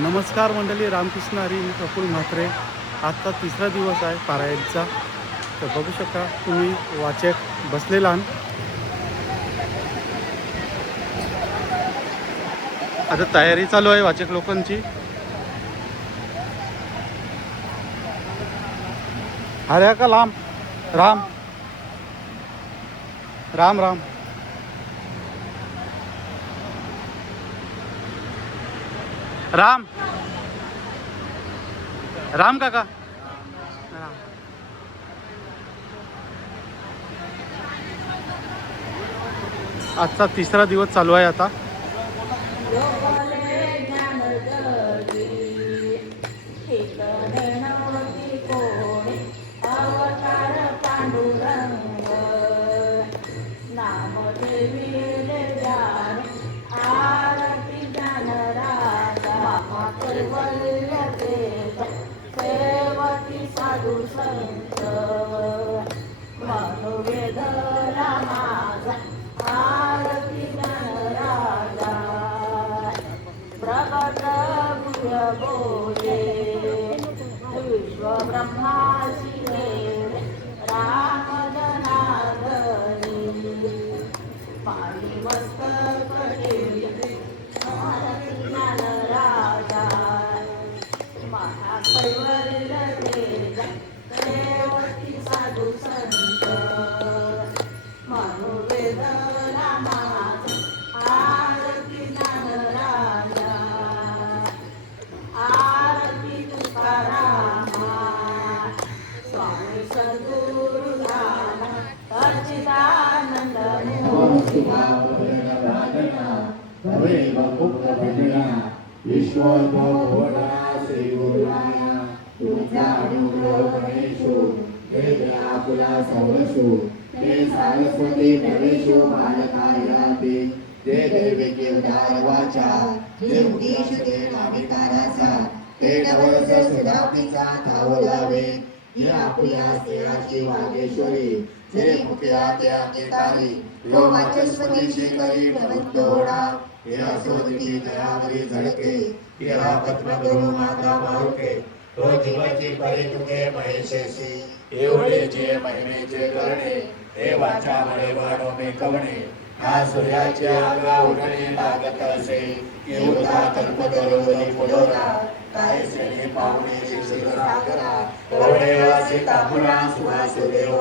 नमस्कार मंडळी, रामकृष्ण हरी. मी प्रफुल्ल म्हात्रे. आजचा तिसरा दिवस आहे पारायणचा. तर बघू शकता तुम्ही वाचक बसलेला आहात. आता तयारी चालू आहे वाचक लोकांची. अरे का लांब राम राम राम राम राम काका. आजचा तिसरा दिवस चालू आहे आता. साधू संत मनोवेद रामाचा आरती राजा प्रगट गुह्य बोले विश्व ब्रह्माची राम जनार्दनी पाणी मस्तक टेकले आरती राजा महाकैवल्य देवती साधू संत मनोवेद रामाचा आरती राजा आरती तुकारामा स्वामी सद्गुरु राम सच्चिदानंद ईश्वर भगवाना श्री गुरुराया तुझा अनुग्रह गणेशो हे व्याकुला सर्वसु हे सरस्वती नरेशो बालकायाते जे दैविके उदार वाचा जे मुकेश ते नाविकाराचा ते नवरस सुधावतीचा धावलावे ही आपुल्या स्नेहाची वागेश्वरी जे मुख्या त्या केतारी यो वाचस्पतीची करी नवतोडा हे असोदकी दयावरी झळके या पद्मगुरु माता मारुके तो जीवाची परी तुके महेशेशी एवढे जे महिमेचे करणे हे वाचा मळे वनोमे कवणे हा सूर्याचे आग उठणे लागत असे की उदा कल्पतरुवरी पुढोरा काय श्रेणी पाहुणे शिशिर सागरा ओढे वासी तांबुरा सुवासुदेव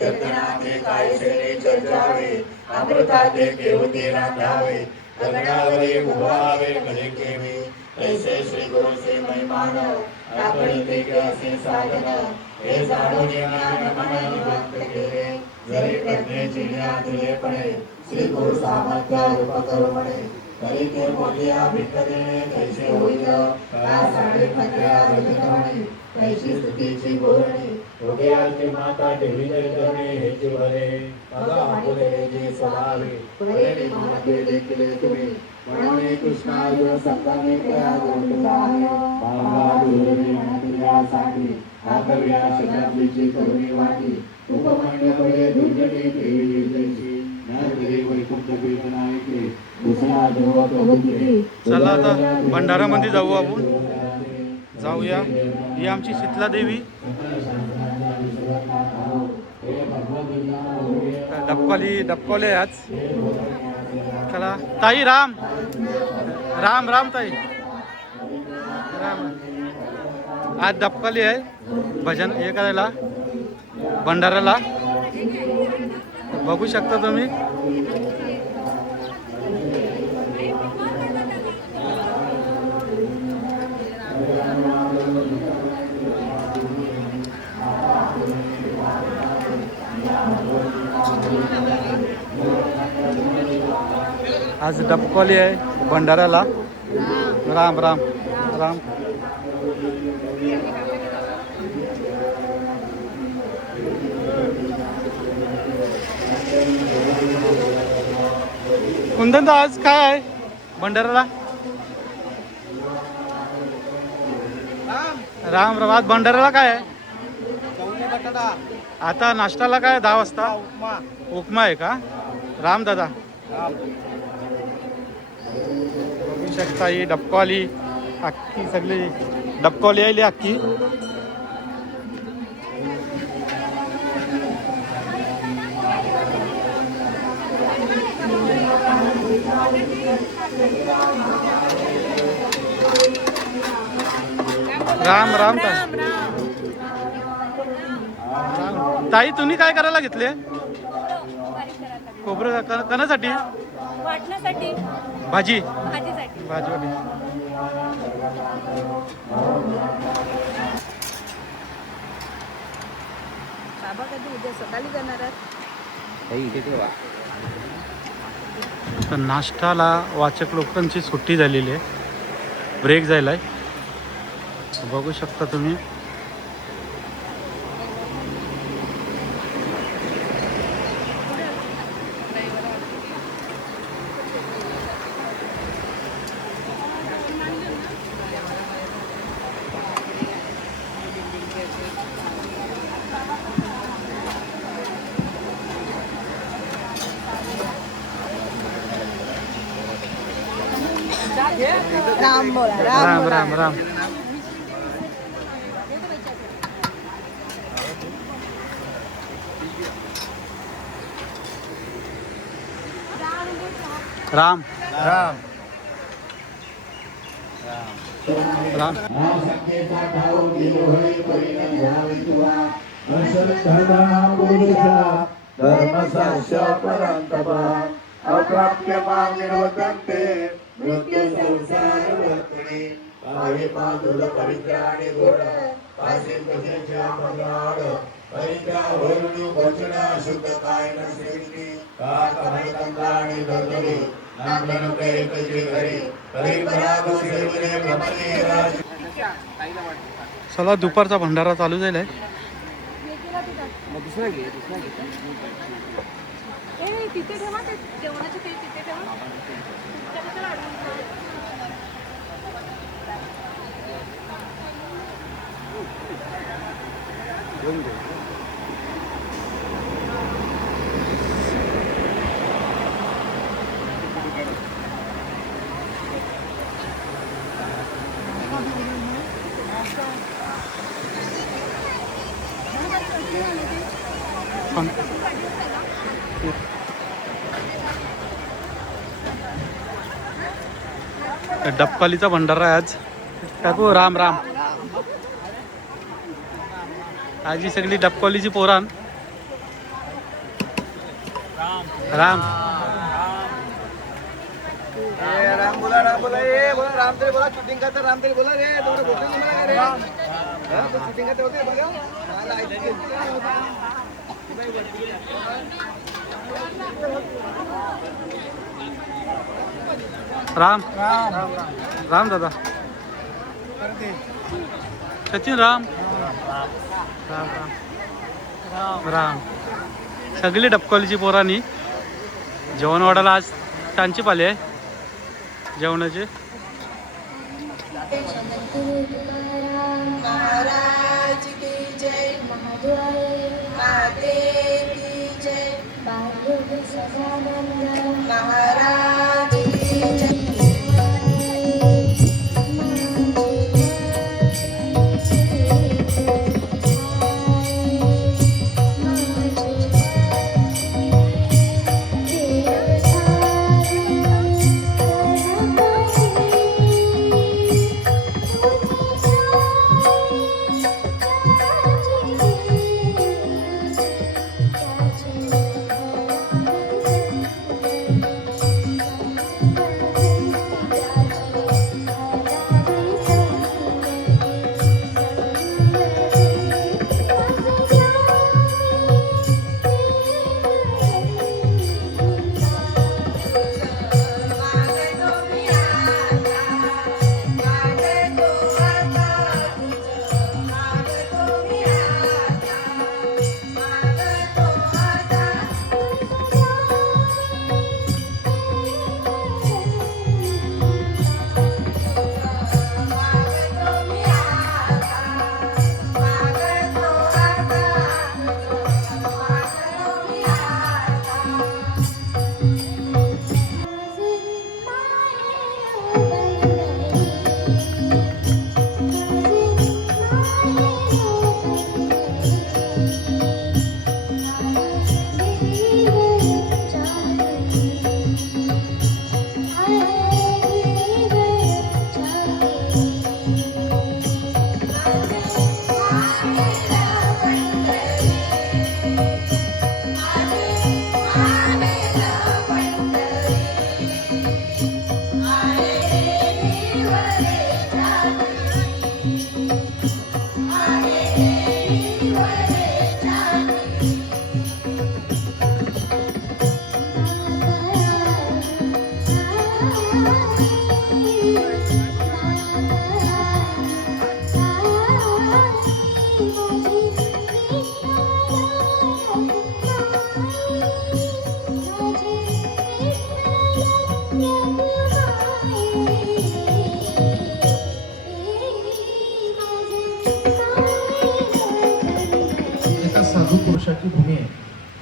चंदनाने काय श्रेणी चर्चावे अमृताते केवती रांधावे गगनावरी उभावे गले केवे ऐसे श्री गुरु से महिमान आपणते असे साधन हे जाणून ज्ञान मन निवृत्त केले जरी प्रज्ञेची ज्ञान दिले पडे श्री गुरु सामर्थ्य रूप करू पडे तरी ते बोलिया भिक्क देणे कैसे होईल का साडे खंड्या रजतमणी कैसी स्तुतीची बोलणी उदयाची माता देवी जगणे हे जीवरे मग आपुले जे स्वभावे प्रेमी महादेव देखील तुम्ही म्हणून कृष्णा यो संगमे त्या गोंडलाय बाबादुरी अनाथयासाठी आकव्या शताब्दीची करुणी वाटी उपमंडळे दुर्जटी देवी निर्देशी नरदेवी वैकुंठ कीर्तनायके दुसरा देव प्रभुती. चला आता भंडारामध्ये जाऊ. आपण जाऊया. ही आमची शीतला देवी. डबकॉले आज. चला ताई. राम राम राम ताई. राम. आज डबकॉली आहे भजन हे करायला भंडाराला. बघू शकता तुम्ही. आज डबकॉली आहे भंडाराला. राम राम राम. कुंदन आज काय आहे भंडाराला? राम राम. आज भंडाराला काय आहे? आता नाश्त्याला काय 10 वाजता? उपमा आहे का? राम दादा. बघू शकता ही डबकॉली अख्खी सगळी डबकॉली आली अख्खी. राम राम ताई, तुम्ही काय करायला घेतले? खोबरं कणासाठी? वाटण्यासाठी, भाजी भाजीसाठी. भाजीवाली. बाबा कधी उद्या सकाळी जाणार आहेत? तर नाश्ताला वाचक लोकांची सुट्टी झालेली आहे, ब्रेक जायला आहे. बघू शकता तुम्ही. राम बोला, राम राम राम. राम राम राम. संख्येचा ठाऊ दिलोहरी परिणत व्हावी तुवा अश्रद्धा पुरुषा धर्मसाक्ष्य परांतपा अप्राप्य मां निर्वर्तन्ते मृत्यू संसार वर्तने पावे पादुल परित्राणे गोड पासे तसेच्या मनाड परित्रा वरुणी वचना शुद्ध काय नसेली का कमल कंदाणी दर्दरी नामन कैकचे घरी परिपराग सेवने ब्रह्मणे राज. चला, दुपारचा भंडारा चालू झालाय. तिथे ठेवा, ते जेवणाचे ते तिथे ठेवा. डबकालीचा भंडारा आहे आज. काकू राम राम. आज ही सगळी डबकॉलीची पोरान. राम राम बोला ए बोला राम तरी बोला शूटिंग करता राम तरी बोला रे तुम्हाला बोलतो ना मला रे शूटिंग करते होते बघा मला ऐकते. राम राम दादा. सचिन राम राम राम राम. सगळी डबकॉलीची पोरांनी जेवण वाढायला आज त्यांची पाली आहे जेवणाची. महाराज की जय, माते की जय, महाराज की जय.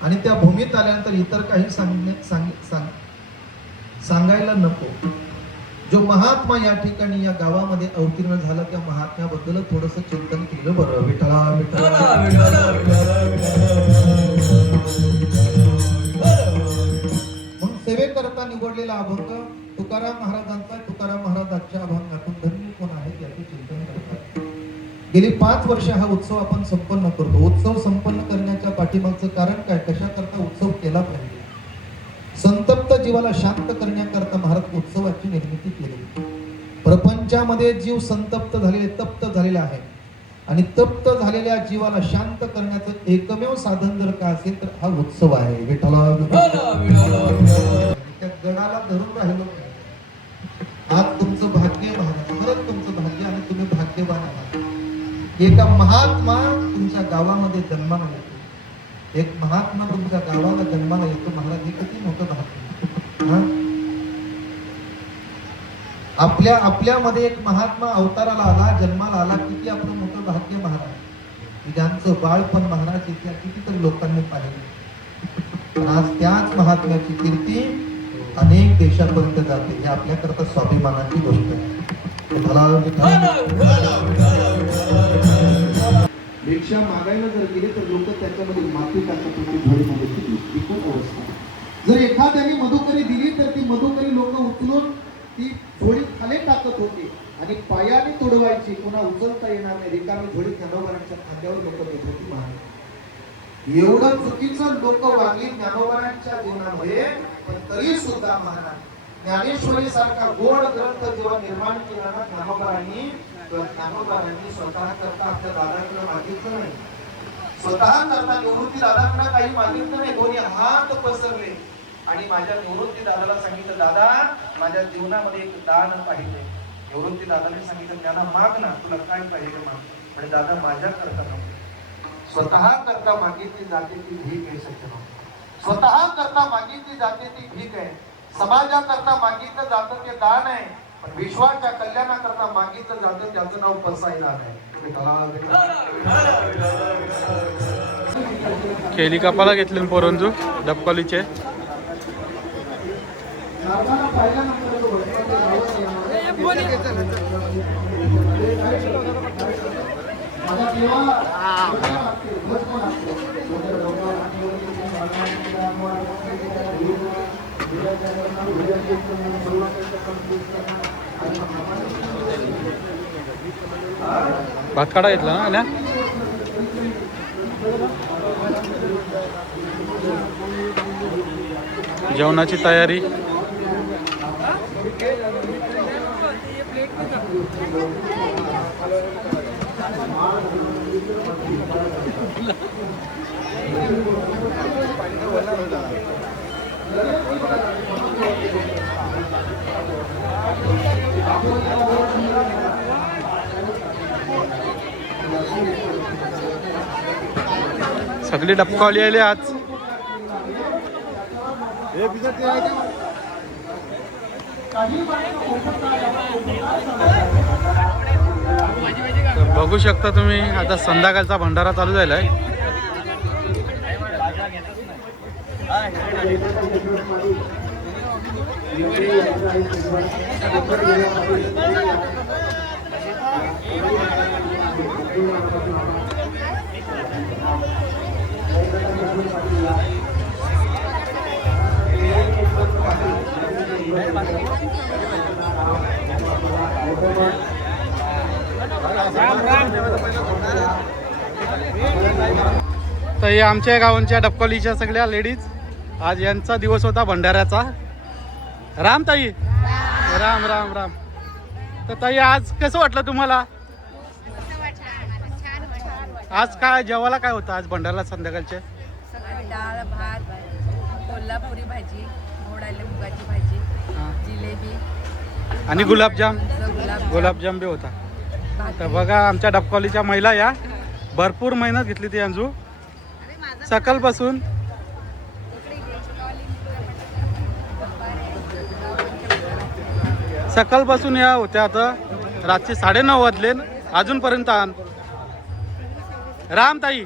आणि त्या भूमीत आल्यानंतर इतर काही सांगायला नको. जो महात्मा या ठिकाणी या गावामध्ये अवतीर्ण झाला त्या महात्म्याबद्दल थोडस चिंतन केलं बरं. विठ्ठला म्हणून सेवेकरता निवडलेला अभंग तुकाराम महाराजांचा. तुकाराम महाराजांच्या अभंगातून धन्य कोण आहे याचे चिंतन करतात. गेली 5 वर्ष हा उत्सव आपण संपन्न करतो. उत्सव संपन्न करण्याच्या पाठीमागचं कारण काय, कशा करता उत्सव केला पाहिजे. संतप्त जीवाला शांत करण्याकरता महाराज उत्सवाची निर्मिती केली. प्रपंचामध्ये जीव संतप्त झालेले, तप्त झालेला आहे आणि तप्त झालेल्या जीवाला शांत करण्याचं एकमेव साधन जर का असेल तर हा उत्सव आहे. विठ्ठला त्या गणाला धरून राहिलो. आज तुमचं भाग्य महाराज, खरंच तुमचं भाग्य आणि तुम्ही भाग्यवान आहात. एका महात्मा तुमच्या गावामध्ये जन्माला येतो. एक महात्मा तुमच्या गावाला जन्माला येतो. महाराज हे किती मोठं भाग्य. आपल्यामध्ये एक महात्मा अवताराला आला, जन्माला आला. किती आपलं मोठं भाग्य महाराज. ज्यांचं बाळपण महाराज इथे कितीतरी लोकांनी पाहिलं. पण आज त्याच महात्म्याची कीर्ती अनेक देशापर्यंत जाते. हे आपल्याकरता स्वाभिमानाची गोष्ट आहे. भिक्षा मागायला जर गेले तर लोक त्याच्यामध्ये माती टाकत होते झोळीमध्ये. किती खूप अवस्था. जर एखाद्याने मधुकरी दिली तर ती मधुकरी लोक उचलून ती झोळी खाली टाकत होती आणि पायाने तोडवायची. पुन्हा उचलता येणार नाही. रिकामी झोळी ज्ञानोबारांच्या खांद्यावर लोक देत होती महाराज. एवढं चुकीचं लोक वागली ज्ञानोबारांच्या जीवनामध्ये. पण तरी सुद्धा महाराज ज्ञानेश्वरी सारखा गोड ग्रंथ जेव्हा निर्माण केला ना ज्ञानोबारांनी, ज्ञानोबारांनी स्वतः करता आपल्या दादाकडे मागितलं नाही. स्वतः करता निवृत्ती दादाकडे काही मागितलं नाही. कोणी हात पसरले आणि माझ्या निवृत्ती दादाला सांगितलं, दादा माझ्या जीवनामध्ये एक दान पाहिजे. निवृत्ती दादाने सांगितलं, त्यांना माग ना, तुला काय पाहिजे माग. म्हणजे दादा माझ्या करता नको, स्वतः करता मागितली जाते ती भीक आहे. सज्जन, स्वतः करता मागितली जाते ती भीक आहे. समाजाकरता मागितलं जातं ते दान आहे. पण विश्वाच्या कल्याणाकरता मागितलं जातं त्याचं नाव पसायदान आहे. केली कापाला घेतले पोरंजू डबकॉलीचे. भात काढा घेतला ना आल्या. जेवणाची तयारी. सगळी डबकावली आली आज. तर बघू शकता तुम्ही आता संध्याकाळचा भंडारा चालू झालाय. तर हे आमच्या गावांच्या डबकॉलीच्या सगळ्या लेडीज. आज यांचा दिवस होता भंडाऱ्याचा. राम ताई, राम राम राम. तर ताई आज कसं वाटलं तुम्हाला? आज काय जेवायला काय होतं आज भंडाऱ्याला संध्याकाळचे? डाळ, भात, कोल्हापुरी भाजी, मोडाले मुगाची भाजी, जिलेबी आणि गुलाबजाम. गुलाबजाम बी होता. तर बघा आमच्या डबकॉलीच्या महिला या भरपूर मेहनत घेतली ती अंजू सकाळपासून. सकाळपासून या होत्या. आता रात्री 9:30 वाजले अजूनपर्यंत. राम ताई